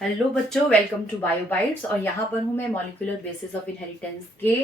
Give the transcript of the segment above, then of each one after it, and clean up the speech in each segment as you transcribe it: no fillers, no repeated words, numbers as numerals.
Hello बच्चों, welcome to बायोबाइट्स। और यहाँ पर हूँ मैं मॉलिक्यूलर बेसिस ऑफ इनहेरिटेंस के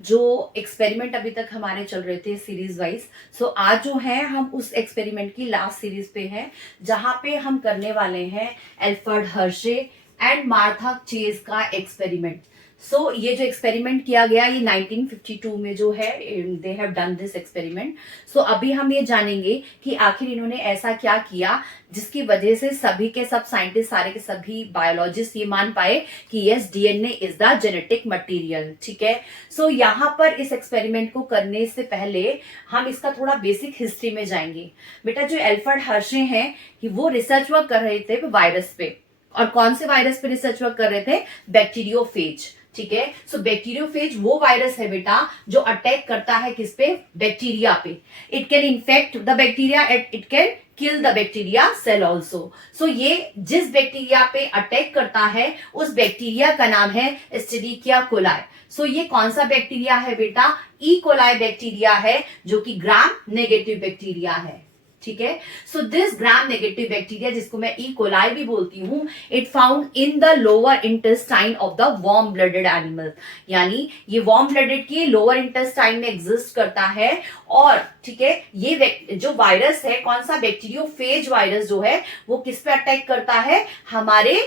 जो एक्सपेरिमेंट अभी तक हमारे चल रहे थे सीरीज वाइज। सो आज जो है हम उस एक्सपेरिमेंट की लास्ट सीरीज पे हैं, जहाँ पे हम करने वाले हैं Alfred Hershey and Martha chase का एक्सपेरिमेंट। सो ये जो एक्सपेरिमेंट किया गया ये 1952 में जो है they have done this experiment. So अभी हम ये जानेंगे कि आखिर इन्होंने ऐसा क्या किया जिसकी वजह से सभी के सब साइंटिस्ट, सारे के सभी बायोलॉजिस्ट ये मान पाए कि yes, DNA is the genetic material. ठीक है। सो यहाँ पर इस एक्सपेरिमेंट को करने से पहले हम इसका थोड़ा बेसिक हिस्ट्री में जाएंगे। बेटा, जो एल्फ्रेड हर्शे हैं कि वो रिसर्च वर्क कर रहे थे वायरस पे। और कौन से वायरस पे रिसर्च वर्क कर रहे थे? बैक्टीरियोफेज। ठीक है। सो बैक्टीरियोफेज वो वायरस है बेटा जो अटैक करता है किस पे? बैक्टीरिया पे। It can infect the bacteria, it can kill the bacteria cell also. So ये जिस बैक्टीरिया पे अटैक करता है उस बैक्टीरिया का नाम है एस्चेरिचिया कोलाई। सो ये कौन सा बैक्टीरिया है बेटा? ई कोलाई बैक्टीरिया है, जो कि ग्राम नेगेटिव बैक्टीरिया है। ठीक है। So this gram negative bacteria, जिसको मैं ई कोलाई भी बोलती हूँ, it found in the lower intestine of the warm blooded animal. यानी ये वार्म ब्लडेड की लोअर इंटेस्टाइन में एग्जिस्ट करता है। और ठीक है, ये जो वायरस है, कौन सा? बैक्टीरियोफेज वायरस जो है वो किस पे अटैक करता है? हमारे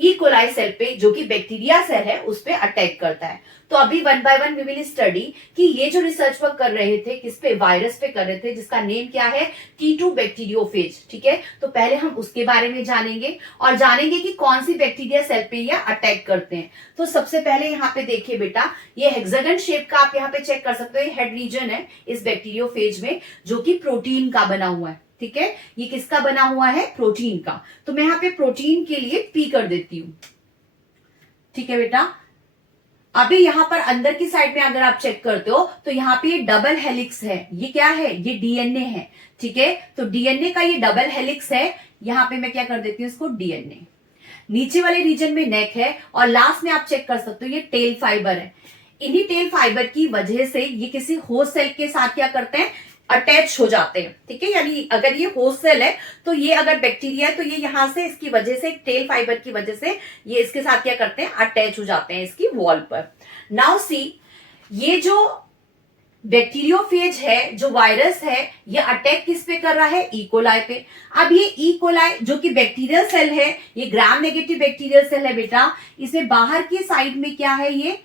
ई कोलाई सेल पे, जो कि बैक्टीरिया सेल है, उस पे अटैक करता है। तो अभी one by one we will study कि ये जो रिसर्च वर्क कर रहे थे किस पे? वायरस पे कर रहे थे, जिसका नेम क्या है? T2 bacteriophage. ठीक है। तो पहले हम उसके बारे में जानेंगे और जानेंगे कि कौन सी बैक्टीरिया सेल पे ये अटैक करते हैं। तो सबसे पहले यहाँ पे देखिए बेटा, ये हेक्सागन शेप का आप यहाँ पे चेक कर सकते हो, ये हेड रीजन है इस बैक्टीरियोफेज में, जो कि प्रोटीन का बना हुआ है। ठीक है। ये किसका बना हुआ है? प्रोटीन का। तो मैं यहाँ पे प्रोटीन के लिए पी कर देती हूं। ठीक है बेटा। अभी यहां पर अंदर की साइड में अगर आप चेक करते हो तो यहाँ पे ये डबल हेलिक्स है। ये क्या है? ये डीएनए है। ठीक है। तो डीएनए का ये डबल हेलिक्स है। यहां पे मैं क्या कर देती हूँ इसको? डीएनए। नीचे वाले रीजन में नेक है और लास्ट में आप चेक कर सकते हो ये टेल फाइबर है। इन्हीं टेल फाइबर की वजह से ये किसी होस्ट सेल के साथ क्या करते हैं? अटैच हो जाते हैं। ठीक है। यानी अगर ये होस्ट सेल है तो ये अगर बैक्टीरिया है तो ये यहां से इसकी वजह से, टेल फाइबर की वजह से ये इसके साथ क्या करते हैं? अटैच हो जाते हैं इसकी वॉल पर। नाउ सी, ये जो बैक्टीरियोफेज है, जो वायरस है, ये अटैक किस पे कर रहा है? ई कोलाई पे। अब ये ई कोलाई जो कि बैक्टीरियल सेल है, ये ग्राम नेगेटिव बैक्टीरियल सेल है बेटा। इसमें बाहर की साइड में क्या है? ये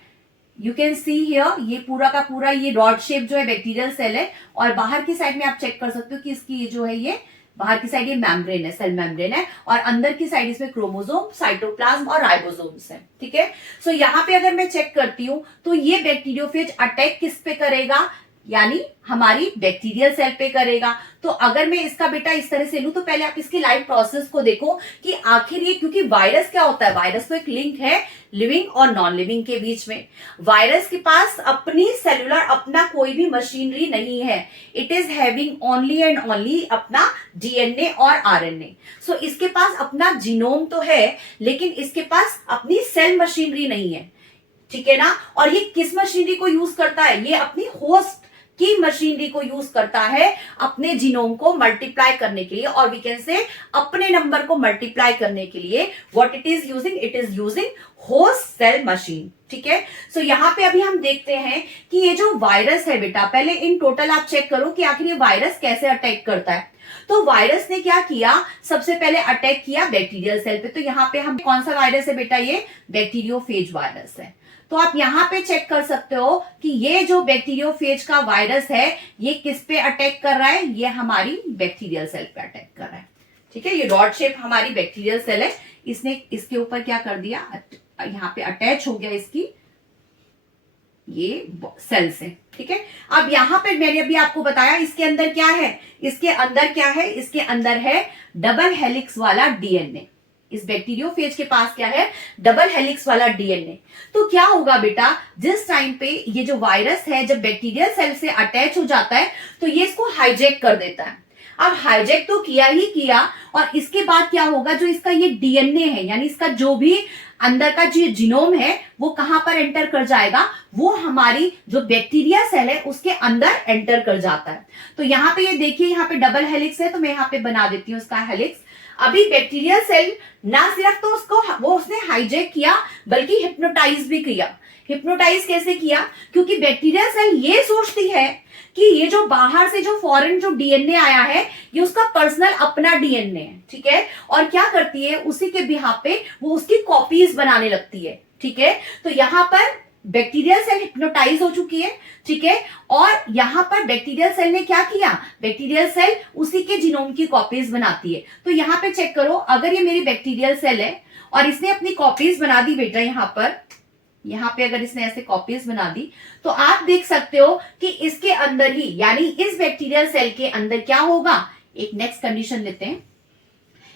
यू कैन सी हियर, ये पूरा का पूरा ये रॉड शेप जो है बैक्टीरियल सेल है। और बाहर की साइड में आप चेक कर सकते हो कि इसकी ये जो है, ये बाहर की साइड ये मेम्ब्रेन है, सेल मेम्ब्रेन है। और अंदर की साइड इसमें क्रोमोसोम, साइटोप्लाज्म और राइबोसोम्स है। ठीक है। सो यहाँ पे अगर मैं चेक करती हूं तो ये बैक्टीरियोफेज अटैक किस पे करेगा? यानी हमारी बैक्टीरियल सेल पे करेगा। तो अगर मैं इसका बेटा इस तरह से लूं तो पहले आप इसकी लाइफ प्रोसेस को देखो कि आखिर ये, क्योंकि वायरस क्या होता है? वायरस तो एक लिंक है लिविंग और नॉन लिविंग के बीच में। वायरस के पास अपनी सेलुलर, अपना कोई भी मशीनरी नहीं है। It is having only and only अपना डीएनए और आरएनए। सो इसके पास अपना जीनोम तो है, लेकिन इसके पास अपनी सेल मशीनरी नहीं है। ठीक है ना। और ये किस मशीनरी को यूज करता है? ये अपनी होस्ट की मशीनरी को यूज करता है अपने जीनोम को मल्टीप्लाई करने के लिए, और वी कैन से अपने नंबर को मल्टीप्लाई करने के लिए। What it is using? It is using host cell machine. ठीक है। सो यहां पे अभी हम देखते हैं कि ये जो वायरस है बेटा, पहले इन टोटल आप चेक करो कि आखिर ये वायरस कैसे अटैक करता है। तो वायरस ने क्या किया? सबसे पहले अटैक किया बैक्टीरियल सेल पे। तो यहाँ पे हम, कौन सा वायरस है बेटा? ये बैक्टीरियोफेज वायरस है। तो आप यहां पे चेक कर सकते हो कि ये जो बैक्टीरियोफेज का वायरस है, ये किस पे अटैक कर रहा है? ये हमारी बैक्टीरियल सेल पे अटैक कर रहा है। ठीक है। ये रॉड शेप हमारी बैक्टीरियल सेल है, इसने इसके ऊपर क्या कर दिया? यहां पे अटैच हो गया इसकी ये सेल से। ठीक है। अब यहां पे मैंने अभी आपको बताया इसके अंदर क्या है? इसके अंदर क्या है? इसके अंदर है डबल हेलिक्स वाला डीएनए। इस बैक्टीरियोफेज के पास क्या है? डबल हेलिक्स वाला डीएनए। तो क्या होगा बेटा, जिस टाइम पे ये जो वायरस है जब बैक्टीरियल सेल से अटैच हो जाता है तो ये इसको हाईजैक कर देता है। अब हाईजैक तो किया ही किया, और इसके बाद क्या होगा? जो इसका ये डीएनए है, यानी इसका जो भी अंदर का जो जीनोम है, वो कहां पर एंटर कर जाएगा? वो हमारी जो बैक्टीरिया सेल है उसके अंदर एंटर कर जाता है। तो यहाँ पे ये देखिए, यहाँ पे डबल हेलिक्स है, तो मैं यहाँ पे बना देती हूँ इसका हेलिक्स। अभी बैक्टीरियल सेल ना सिर्फ तो उसको वो उसने हाईजैक किया, बल्कि हिप्नोटाइज भी किया। हिप्नोटाइज कैसे किया? क्योंकि बैक्टीरियल सेल ये सोचती है कि ये जो बाहर से जो फॉरेन जो डीएनए आया है, ये उसका पर्सनल अपना डीएनए है, ठीक है। और क्या करती है, उसी के बिहाफ पे वो उसकी कॉपीज बनाने लगती है, ठीक है। तो यहां पर बैक्टीरियल सेल हिप्नोटाइज हो चुकी है, ठीक है। और यहां पर बैक्टीरियल सेल ने क्या किया, बैक्टीरियल सेल उसी के जीनोम की कॉपीज बनाती है। तो यहां पे चेक करो, अगर ये मेरी बैक्टीरियल सेल है और इसने अपनी कॉपीज बना दी बेटा, यहां पे अगर इसने ऐसे कॉपीज बना दी, तो आप देख सकते हो कि इसके अंदर ही, यानी इस बैक्टीरियल सेल के अंदर क्या होगा, एक नेक्स्ट कंडीशन लेते हैं।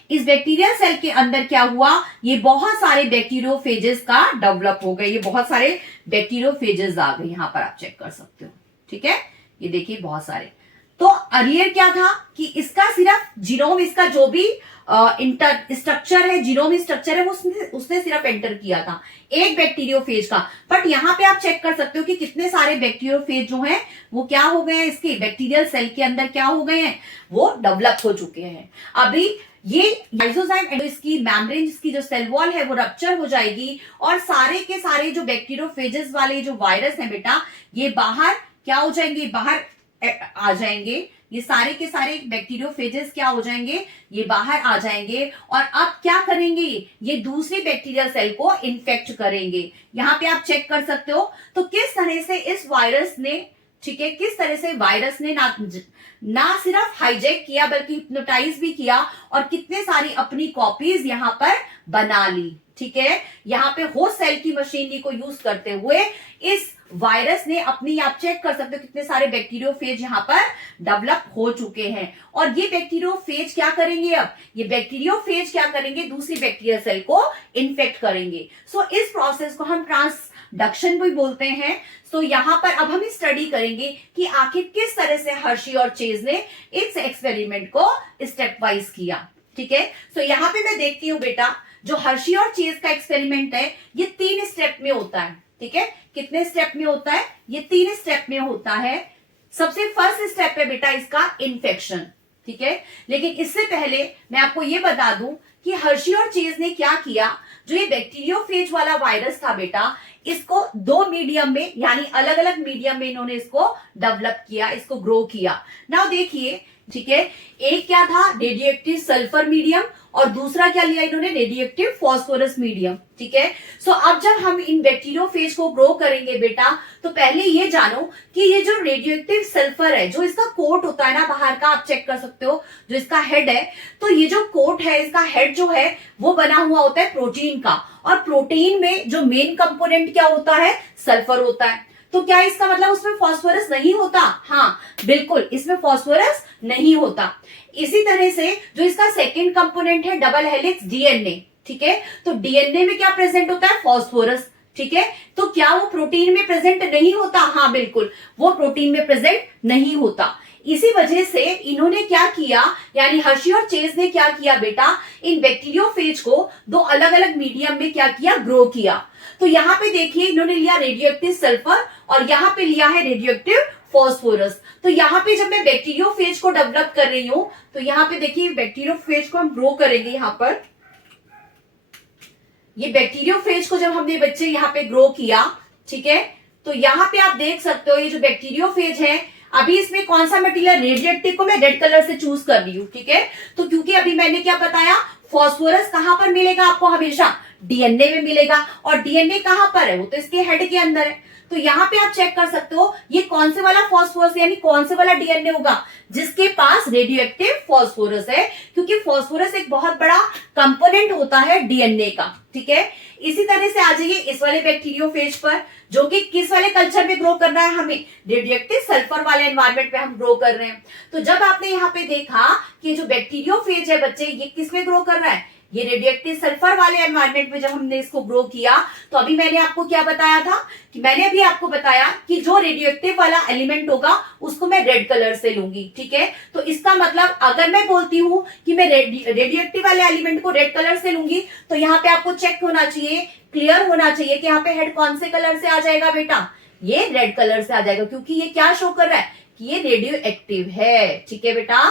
इस बैक्टीरियल सेल के अंदर क्या हुआ, ये बहुत सारे बैक्टीरियोफेजेस का डेवलप हो गए, ये बहुत सारे बैक्टीरियोफेजेस आ गए, यहां पर आप चेक कर सकते हो, ठीक है। ये देखिए बहुत सारे। तो अर्लियर क्या था कि इसका सिर्फ जीनोम, इसका जो भी स्ट्रक्चर है, जीनोम स्ट्रक्चर है, वो उसने सिर्फ एंटर किया था एक बैक्टीरियोफेज का। बट यहाँ पे आप चेक कर सकते हो कि कितने सारे बैक्टीरियोफेज जो हैं वो क्या हो गए हैं, इसके बैक्टीरियल सेल के अंदर क्या हो गए हैं, वो डेवलप हो चुके हैं। अभी ये लाइसोजाइम, इसकी मेम्ब्रेन, इसकी जो सेल वॉल है वो रप्चर हो जाएगी और सारे के सारे जो बैक्टीरियोफेजेस वाले जो वायरस है बेटा, ये बाहर क्या हो जाएंगे, बाहर आ जाएंगे। ये सारे के सारे बैक्टीरियोफेजेस क्या हो जाएंगे, ये बाहर आ जाएंगे और अब क्या करेंगे, ये दूसरी बैक्टीरियल सेल को इन्फेक्ट करेंगे। यहां पे आप चेक कर सकते हो। तो किस तरह से इस वायरस ने, ठीक है, किस तरह से वायरस ने ना सिर्फ हाईजैक किया बल्कि हिप्नोटाइज भी किया और कितने सारी अपनी कॉपीज यहां पर बना ली, ठीक है। यहां पे होस्ट सेल की मशीनरी को यूज करते हुए इस वायरस ने अपनी, आप चेक कर सकते हो कितने सारे बैक्टीरियोफेज यहां पर डेवलप हो चुके हैं। और ये बैक्टीरियोफेज क्या करेंगे, अब ये बैक्टीरियोफेज क्या करेंगे, दूसरी बैक्टीरियल सेल को इन्फेक्ट करेंगे। सो इस प्रोसेस को हम ट्रांसडक्शन भी बोलते हैं। सो यहां पर अब हम स्टडी करेंगे कि आखिर किस तरह से हर्शी और चेज ने इस एक्सपेरिमेंट को स्टेप वाइज किया, ठीक है। सो यहां पे मैं देखती हूं बेटा, जो हर्शी और चेज का एक्सपेरिमेंट है ये 3 स्टेप में होता है, ठीक है। कितने स्टेप में होता है, ये 3 स्टेप में होता है। सबसे फर्स्ट स्टेप है बेटा इसका इन्फेक्शन, ठीक है। लेकिन इससे पहले मैं आपको ये बता दूं कि हर्शी और चेज ने क्या किया, जो ये बैक्टीरियोफेज वाला वायरस था बेटा, इसको 2 मीडियम में, यानी अलग अलग मीडियम में इन्होंने इसको डेवलप किया, इसको ग्रो किया। नाउ देखिए, ठीक है, एक क्या था, रेडियो एक्टिव सल्फर मीडियम और दूसरा क्या लिया इन्होंने, रेडियो एक्टिव फास्फोरस मीडियम, ठीक है। सो अब जब हम इन बैक्टीरियोफेज को ग्रो करेंगे बेटा, तो पहले ये जानो कि ये जो रेडियो एक्टिव सल्फर है, जो इसका कोट होता है ना बाहर का, आप चेक कर सकते हो, जो इसका हेड है, तो ये जो कोट है, इसका हेड जो है वो बना हुआ होता है प्रोटीन का। और प्रोटीन में जो मेन कंपोनेंट क्या होता है, सल्फर होता है। तो क्या इसका मतलब उसमें फास्फोरस नहीं होता? हाँ बिल्कुल, इसमें फास्फोरस नहीं होता। इसी तरह से जो इसका सेकंड कंपोनेंट है डबल हेलिक्स डीएनए, ठीक है, तो डीएनए में क्या प्रेजेंट होता है, फास्फोरस, ठीक है। तो क्या वो प्रोटीन में प्रेजेंट नहीं होता? हाँ बिल्कुल, वो प्रोटीन में प्रेजेंट नहीं होता। इसी वजह से इन्होंने क्या किया, यानी हर्शी और चेज ने क्या किया बेटा, इन बैक्टीरियोफेज को 2 अलग अलग मीडियम में क्या किया, ग्रो किया। तो यहाँ पे देखिए इन्होंने लिया रेडियो एक्टिव सल्फर और यहाँ पे लिया है रेडियो एक्टिव फास्फोरस। तो यहाँ पे जब मैं बैक्टीरियोफेज को डेवलप कर रही हूं, तो यहाँ पे देखिए बैक्टीरियोफेज को हम ग्रो करेंगे। यहाँ पर ये बैक्टीरियोफेज को जब हमने बच्चे यहाँ पे ग्रो किया, ठीक है, तो यहाँ पे आप देख सकते हो ये जो बैक्टीरियोफेज है, अभी इसमें कौन सा मटेरियल, रेडियो एक्टिव को मैं रेड कलर से चूज कर रही हूं, ठीक है। तो क्योंकि अभी मैंने क्या बताया, फास्फोरस कहां पर मिलेगा आपको, हमेशा डीएनए में मिलेगा। और डीएनए कहां पर है, वो तो इसके हेड के अंदर है। तो यहाँ पे आप चेक कर सकते हो ये कौन से वाला फास्फोरस, यानी कौन से वाला डीएनए होगा, जिसके पास रेडियो एक्टिव फास्फोरस है, क्योंकि फास्फोरस एक बहुत बड़ा कंपोनेंट होता है डीएनए का, ठीक है। इसी तरह से आ जाइए इस वाले बैक्टीरियोफेज पर, जो कि किस वाले कल्चर में ग्रो करना है हमें, रेडियो एक्टिव सल्फर वाले एनवायरमेंट में हम ग्रो कर रहे हैं। तो जब आपने यहाँ पे देखा कि जो बैक्टीरियोफेज है बच्चे, ये किस में ग्रो कर रहा है, ये रेडियो एक्टिव सल्फर वाले एनवायरमेंट में जब हमने इसको ग्रो किया, तो अभी मैंने आपको क्या बताया था, कि मैंने अभी आपको बताया कि जो रेडियो एक्टिव वाला एलिमेंट होगा उसको मैं रेड कलर से लूंगी, ठीक है। तो इसका मतलब अगर मैं बोलती हूं कि मैं रेडियो एक्टिव वाले एलिमेंट को रेड कलर से लूंगी, तो यहाँ पे आपको चेक होना चाहिए, क्लियर होना चाहिए कि यहाँ पे हेड कौन से कलर से आ जाएगा बेटा, ये रेड कलर से आ जाएगा, क्योंकि ये क्या शो कर रहा है कि ये रेडियो एक्टिव है, ठीक है बेटा।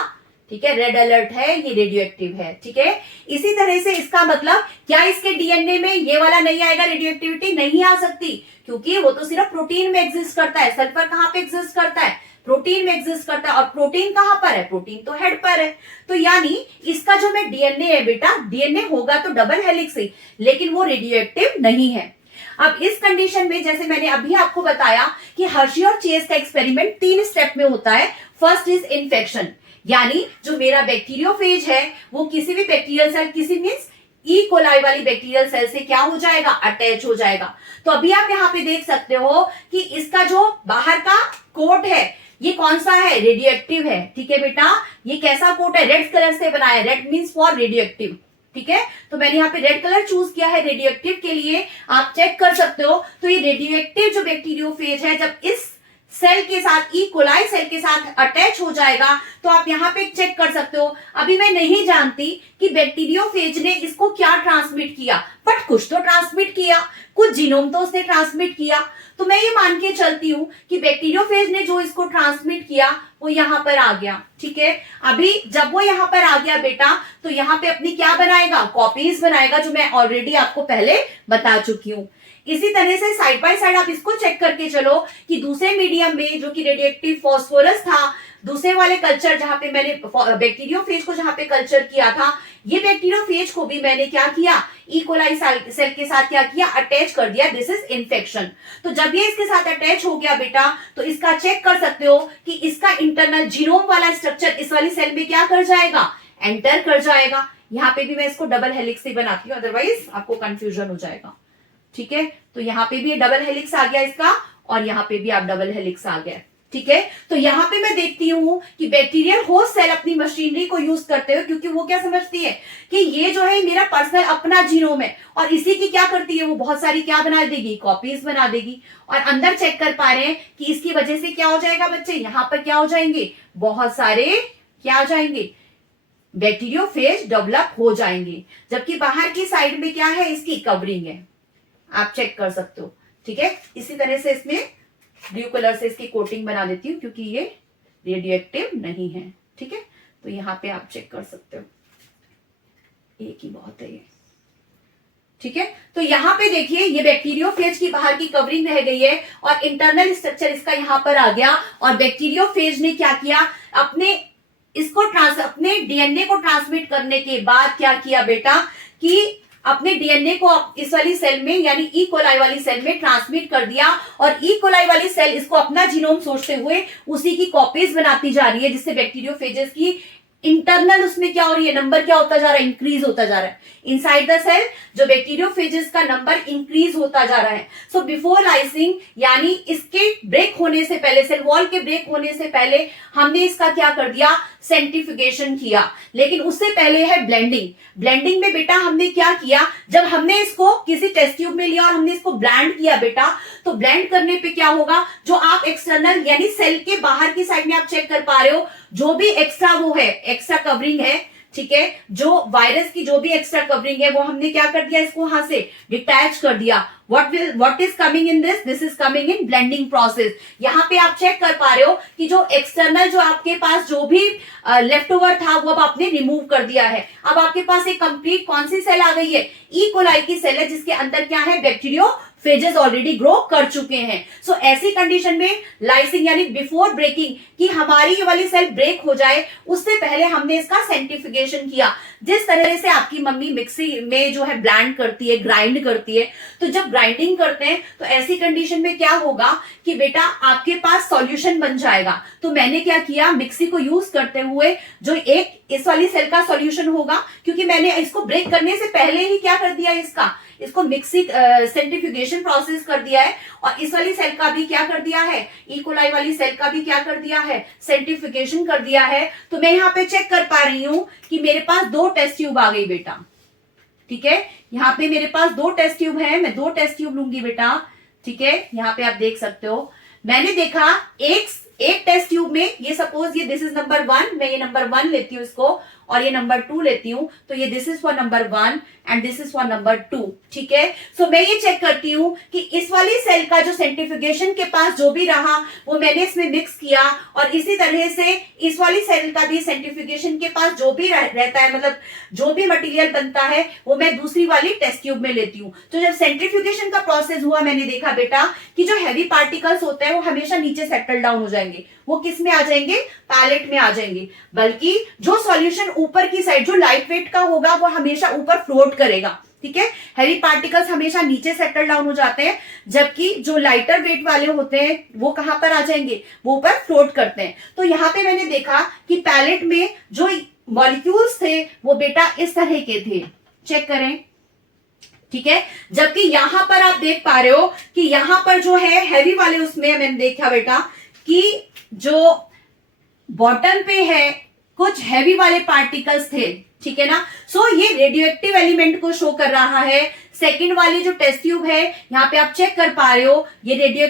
ठीक है, रेड अलर्ट है, ये रेडियो एक्टिव है। ठीक है, इसी तरह से इसका मतलब क्या इसके डीएनए में ये वाला नहीं आएगा, रेडियो एक्टिविटी नहीं आ सकती, क्योंकि वो तो सिर्फ प्रोटीन में एग्जिस्ट करता है। सल्फर कहाँ पे एग्जिस्ट करता है, प्रोटीन में एग्जिस्ट करता है, और प्रोटीन कहां पर है, प्रोटीन तो हेड पर है। तो यानी इसका जो में डीएनए है बेटा, डीएनए होगा तो डबल हेलिक्स ही, लेकिन वो रेडियो एक्टिव नहीं है। अब इस कंडीशन में जैसे मैंने अभी आपको बताया कि हर्शी और चेस का एक्सपेरिमेंट 3 स्टेप में होता है। फर्स्ट इज इन्फेक्शन, यानी जो मेरा बैक्टीरियोफेज है वो किसी भी बैक्टीरियल सेल, किसी मींस ई कोलाई वाली बैक्टीरियल सेल से क्या हो जाएगा, अटैच हो जाएगा। तो अभी आप यहाँ पे देख सकते हो कि इसका जो बाहर का कोट है ये कौन सा है, रेडियो एक्टिव है। ठीक है बेटा, ये कैसा कोट है, रेड कलर से बना है, red means for radio active. ठीक है, तो मैंने यहाँ पे रेड कलर चूज किया है रेडियो एक्टिव के लिए, आप चेक कर सकते हो। तो ये रेडियो एक्टिव जो बैक्टीरियोफेज है जब इस सेल के साथ, ई कोलाई सेल के साथ अटैच हो जाएगा, तो आप यहाँ पे चेक कर सकते हो। अभी मैं नहीं जानती कि बैक्टीरियोफेज ने इसको क्या ट्रांसमिट किया, बट कुछ तो ट्रांसमिट किया, कुछ जीनोम तो उसने ट्रांसमिट किया। तो मैं ये मान के चलती हूं कि बैक्टीरियोफेज ने जो इसको ट्रांसमिट किया वो यहां पर आ गया। ठीक है, अभी जब वो यहां पर आ गया बेटा, तो यहां पे अपनी क्या बनाएगा, कॉपीज बनाएगा, जो मैं ऑलरेडी आपको पहले बता चुकी हूं। इसी तरह से साइड बाय साइड आप इसको चेक करके चलो कि दूसरे मीडियम में जो कि रेडियोएक्टिव फास्फोरस था, दूसरे वाले कल्चर जहां पे मैंने बैक्टीरियोफेज को जहां पे कल्चर किया था, ये बैक्टीरियोफेज को भी मैंने क्या किया, ई कोलाई सेल के साथ क्या किया, अटैच कर दिया। This is infection. तो जब ये इसके साथ अटैच हो गया बेटा, तो इसका चेक कर सकते हो कि इसका इंटरनल जीनोम वाला स्ट्रक्चर इस वाली सेल में क्या कर जाएगा, एंटर कर जाएगा। यहाँ पे भी मैं इसको डबल हेलिक्स से बनाती हूँ, अदरवाइज आपको कंफ्यूजन हो जाएगा। ठीक है, तो यहाँ पे भी डबल हेलिक्स आ गया इसका, और यहाँ पे भी आप डबल हेलिक्स आ गया। ठीक है, तो यहाँ पे मैं देखती हूँ कि बैक्टीरियल होस्ट सेल अपनी मशीनरी को यूज करते हुए, क्योंकि वो क्या समझती है कि ये जो है मेरा पर्सनल अपना जीनोम है, और इसी की क्या करती है, वो बहुत सारी क्या बना देगी, कॉपीज बना देगी। और अंदर चेक कर पा रहे हैं कि इसकी वजह से क्या हो जाएगा बच्चे, यहाँ पर क्या हो जाएंगे, बहुत सारे क्या हो जाएंगे, बैक्टीरियोफेज डेवलप हो जाएंगे। जबकि बाहर की साइड में क्या है, इसकी कवरिंग है, आप चेक कर सकते हो। ठीक है, इसी तरह से इसमें ब्लू कलर से इसकी कोटिंग बना देती हूँ, क्योंकि ये रेडियो एक्टिव नहीं है। ठीक है, तो यहाँ पे आप चेक कर सकते हो, एक ही बहुत है ये। ठीक है, तो यहाँ पे देखिए ये बैक्टीरियोफेज की बाहर की कवरिंग रह गई है, और इंटरनल स्ट्रक्चर इसका यहाँ पर आ गया। और बैक्टीरियोफेज ने क्या किया, अपने डीएनए को ट्रांसमिट करने के बाद क्या किया बेटा, कि अपने डीएनए को इस वाली सेल में, यानी ई कोलाई वाली सेल में ट्रांसमिट कर दिया, और ई कोलाई वाली सेल इसको अपना जीनोम सोचते हुए उसी की कॉपीज बनाती जा रही है, जिससे बैक्टीरियोफेजेस की इंटरनल उसमें क्या हो रही है, नंबर क्या होता जा रहा है, इंक्रीज होता जा रहा है। इनसाइड द सेल जो बैक्टीरियोफेजेस का नंबर इंक्रीज होता जा रहा है। सो बिफोर लाइसिंग, यानी इसके ब्रेक होने से पहले, सेल वॉल के ब्रेक होने से पहले हमने इसका क्या कर दिया, सेंट्रीफ्यूगेशन किया। लेकिन उससे पहले है ब्लेंडिंग। ब्लेंडिंग में बेटा हमने क्या किया, जब हमने इसको किसी टेस्ट ट्यूब में लिया और हमने इसको ब्लेंड किया बेटा, तो ब्लेंड करने पे क्या होगा, जो आप एक्सटर्नल यानी सेल के बाहर की साइड में आप चेक कर पा रहे हो, जो भी एक्स्ट्रा वो है, एक्स्ट्रा कवरिंग है, ठीक है, जो वायरस की जो भी एक्स्ट्रा कवरिंग है वो हमने क्या कर दिया, इसको वहां से डिटैच कर दिया। what is coming in this is coming in blending process। यहाँ पे आप चेक कर पा रहे हो कि जो एक्सटर्नल जो आपके पास जो भी लेफ्ट ओवर था वो अब आपने रिमूव कर दिया है। अब आपके पास एक कंप्लीट कौन सी सेल आ गई है, ई कोलाई की सेल है, जिसके अंदर क्या है, बैक्टीरियोफेजेस ऑलरेडी ग्रो कर चुके हैं। सो ऐसी कंडीशन में लाइसिंग यानी बिफोर ब्रेकिंग, कि हमारी ये वाली सेल ब्रेक हो जाए उससे पहले हमने इसका सेंट्रीफ्यूगेशन किया। जिस तरह से आपकी मम्मी मिक्सी में जो है ब्लेंड करती है, ग्राइंड करती है, तो जब ग्राइंडिंग करते हैं तो ऐसी कंडीशन में क्या होगा कि बेटा आपके पास सॉल्यूशन बन जाएगा। तो मैंने क्या किया, मिक्सी को यूज करते हुए जो एक इस वाली सेल का सॉल्यूशन होगा, क्योंकि मैंने इसको ब्रेक करने से पहले ही क्या कर दिया, इसको मिक्सी सेंट्रीफ्यूगेशन प्रोसेस कर दिया है, और इस वाली सेल का भी क्या कर दिया है, ई कोलाई वाली सेल का भी क्या कर दिया है, सेंट्रीफ्यूगेशन कर दिया है। तो मैं यहाँ पे चेक कर पा रही हूं कि मेरे पास 2 टेस्ट ट्यूब आ गई बेटा। ठीक है, यहाँ पे मेरे पास 2 टेस्ट ट्यूब है, मैं 2 टेस्ट ट्यूब लूंगी बेटा। ठीक है, यहाँ पे आप देख सकते हो, मैंने देखा एक टेस्ट ट्यूब में, ये सपोज ये दिस इज नंबर 1, मैं ये नंबर 1 लेती हूँ इसको, और ये नंबर 2 लेती हूँ, तो ये this is for number 1 and this is for number 2। ठीक है, सो मैं ये चेक करती हूँ कि इस वाली सेल का जो सेंट्रीफ्यूगेशन के पास जो भी रहा वो मैंने इसमें मिक्स किया, और इसी तरह से इस वाली सेल का भी सेंट्रीफ्यूगेशन के पास जो भी रहता है, मतलब जो भी मटेरियल बनता है वो मैं दूसरी वाली टेस्ट ट्यूब में लेती हूँ। तो जब सेंट्रीफ्यूगेशन का प्रोसेस हुआ, मैंने देखा बेटा कि जो हैवी पार्टिकल्स होते हैं वो हमेशा नीचे सेटल डाउन हो जाएंगे, वो किस में आ जाएंगे, पैलेट में आ जाएंगे, बल्कि जो सॉल्यूशन ऊपर की साइड जो लाइट वेट का होगा वो हमेशा ऊपर फ्लोट करेगा। ठीक है, हैवी पार्टिकल्स हमेशा नीचे सेटल डाउन हो जाते हैं, जबकि जो लाइटर वेट वाले होते हैं वो कहां पर आ जाएंगे, वो ऊपर फ्लोट करते हैं। तो यहां पे मैंने देखा कि पैलेट में जो मॉलिक्यूल्स थे वो बेटा इस तरह के थे, चेक करें। ठीक है, जबकि यहां पर आप देख पा रहे हो कि यहां पर जो है हैवी वाले उसमें मैंने देखा बेटा कि जो बॉटम पे है कुछ हैवी वाले पार्टिकल्स थे। ठीक है ना, सो ये रेडियो एक्टिव एलिमेंट को शो कर रहा है। सेकंड वाली जो टेस्ट ट्यूब है यहाँ पे आप चेक कर पा रहे हो, ये रेडियो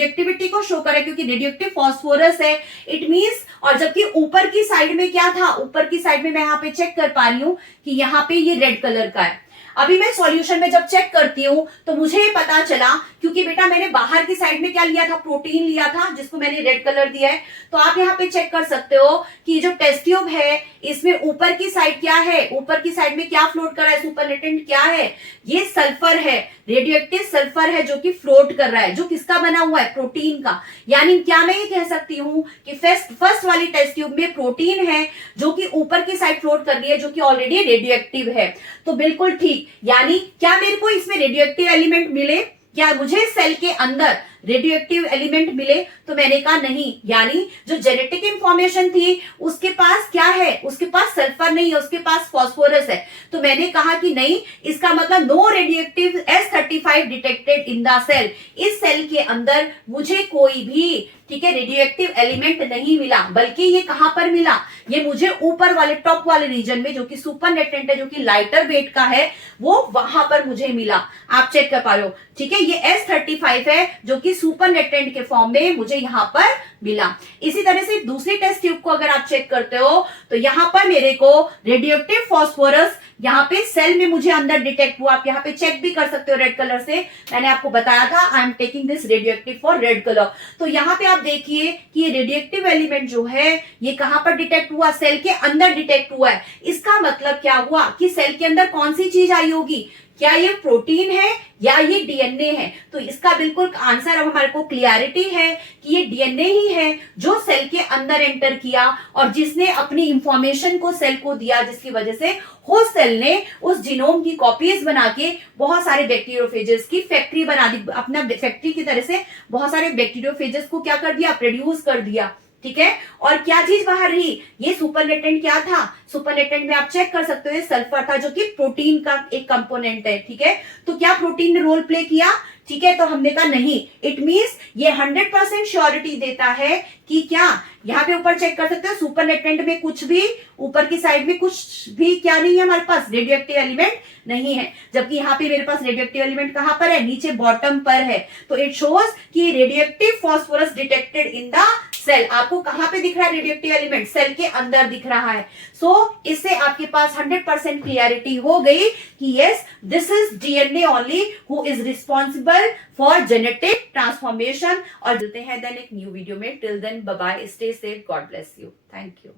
एक्टिविटी को शो कर रहा है क्योंकि रेडियो एक्टिव फॉस्फोरस है, इट मींस। और जबकि ऊपर की साइड में क्या था, ऊपर की साइड में मैं यहाँ पे चेक कर पा रही हूं कि यहाँ पे ये रेड कलर का है। अभी मैं सॉल्यूशन में जब चेक करती हूं तो मुझे ये पता चला, क्योंकि बेटा मैंने बाहर की साइड में क्या लिया था, प्रोटीन लिया था जिसको मैंने रेड कलर दिया है। तो आप यहाँ पे चेक कर सकते हो कि जो टेस्ट ट्यूब है इसमें ऊपर की साइड क्या है, ऊपर की साइड में क्या फ्लोट कर रहा है, सुपरनेटेंट क्या है, ये सल्फर है, रेडियो एक्टिव सल्फर है जो कि फ्लोट कर रहा है, जो किसका बना हुआ है, प्रोटीन का। यानी क्या मैं ये कह सकती हूँ कि फर्स्ट वाली टेस्ट ट्यूब में प्रोटीन है जो कि ऊपर की साइड फ्लोट कर रही है, जो कि ऑलरेडी रेडियो एक्टिव है। तो बिल्कुल ठीक, यानी क्या मेरे को इसमें रेडियो एक्टिव एलिमेंट मिले, क्या मुझे सेल के अंदर रेडियो एक्टिव एलिमेंट मिले, तो मैंने कहा नहीं। यानी जो जेनेटिक इंफॉर्मेशन थी उसके पास क्या है, उसके पास सल्फर नहीं है, उसके पास फास्फोरस है। तो मैंने कहा कि नहीं, इसका मतलब no radio active S35 detected in the cell. इस सेल के अंदर मुझे कोई भी, ठीक है, रेडियो एक्टिव एलिमेंट नहीं मिला, बल्कि ये कहां पर मिला, ये मुझे ऊपर वाले टॉप वाले रीजन में जो कि सुपरनेटेंट है, जो कि लाइटर वेट का है, वो वहां पर मुझे मिला। आप चेक कर पा रहे हो। ठीक है, ये S35 है जो कि सुपरनेटेंट के फॉर्म में मुझे यहां पर मिला। इसी तरह से दूसरी टेस्ट ट्यूब को अगर आप चेक करते हो तो यहां पर मेरे को रेडियोएक्टिव फास्फोरस यहाँ पे सेल में मुझे अंदर डिटेक्ट हुआ। आप यहाँ पे चेक भी कर सकते हो रेड कलर से, मैंने आपको बताया था I am taking this radioactive for red colour. तो यहाँ पे आप देखिए कि ये रेडियोएक्टिव एलिमेंट जो है ये कहां पर डिटेक्ट हुआ, सेल के अंदर डिटेक्ट हुआ है। इसका मतलब क्या हुआ कि सेल के अंदर कौन सी चीज आई होगी, क्या ये प्रोटीन है या ये डीएनए है। तो इसका बिल्कुल आंसर अब हमारे को क्लियरिटी है कि ये डीएनए ही है जो सेल के अंदर एंटर किया और जिसने अपनी इंफॉर्मेशन को सेल को दिया, जिसकी वजह से होस्ट सेल ने उस जीनोम की कॉपीज बना के बहुत सारे बैक्टीरियोफेजेस की फैक्ट्री बना दी, अपना फैक्ट्री की तरह से बहुत सारे बैक्टीरियोफेजेस को क्या कर दिया, प्रोड्यूस कर दिया। ठीक है, और क्या चीज बाहर रही, ये सुपरनेटेंट क्या था, सुपरनेटेंट में आप चेक कर सकते हो सल्फर था जो कि प्रोटीन का एक कंपोनेंट है। ठीक है, तो क्या प्रोटीन ने रोल प्ले किया, ठीक है, तो हमने कहा नहीं। इट मींस ये 100% श्योरिटी देता है कि क्या, यहाँ पे ऊपर चेक कर सकते हो सुपरनेटेंट में कुछ भी, ऊपर की साइड में कुछ भी क्या नहीं है, हमारे पास रेडियोएक्टिव एलिमेंट नहीं है, जबकि यहाँ पे मेरे पास रेडियोएक्टिव एलिमेंट कहां पर है, नीचे बॉटम पर है। तो इट शोज कि radioactive phosphorus detected in the cell. आपको कहां पे दिख रहा है रेडियोएक्टिव एलिमेंट, सेल के अंदर दिख रहा है। सो इससे आपके पास 100% क्लियरिटी हो गई कि yes this is DNA only who is responsible for genetic transformation. और मिलते हैं देन एक न्यू वीडियो में। Till then bye bye, stay safe, God bless you, thank you.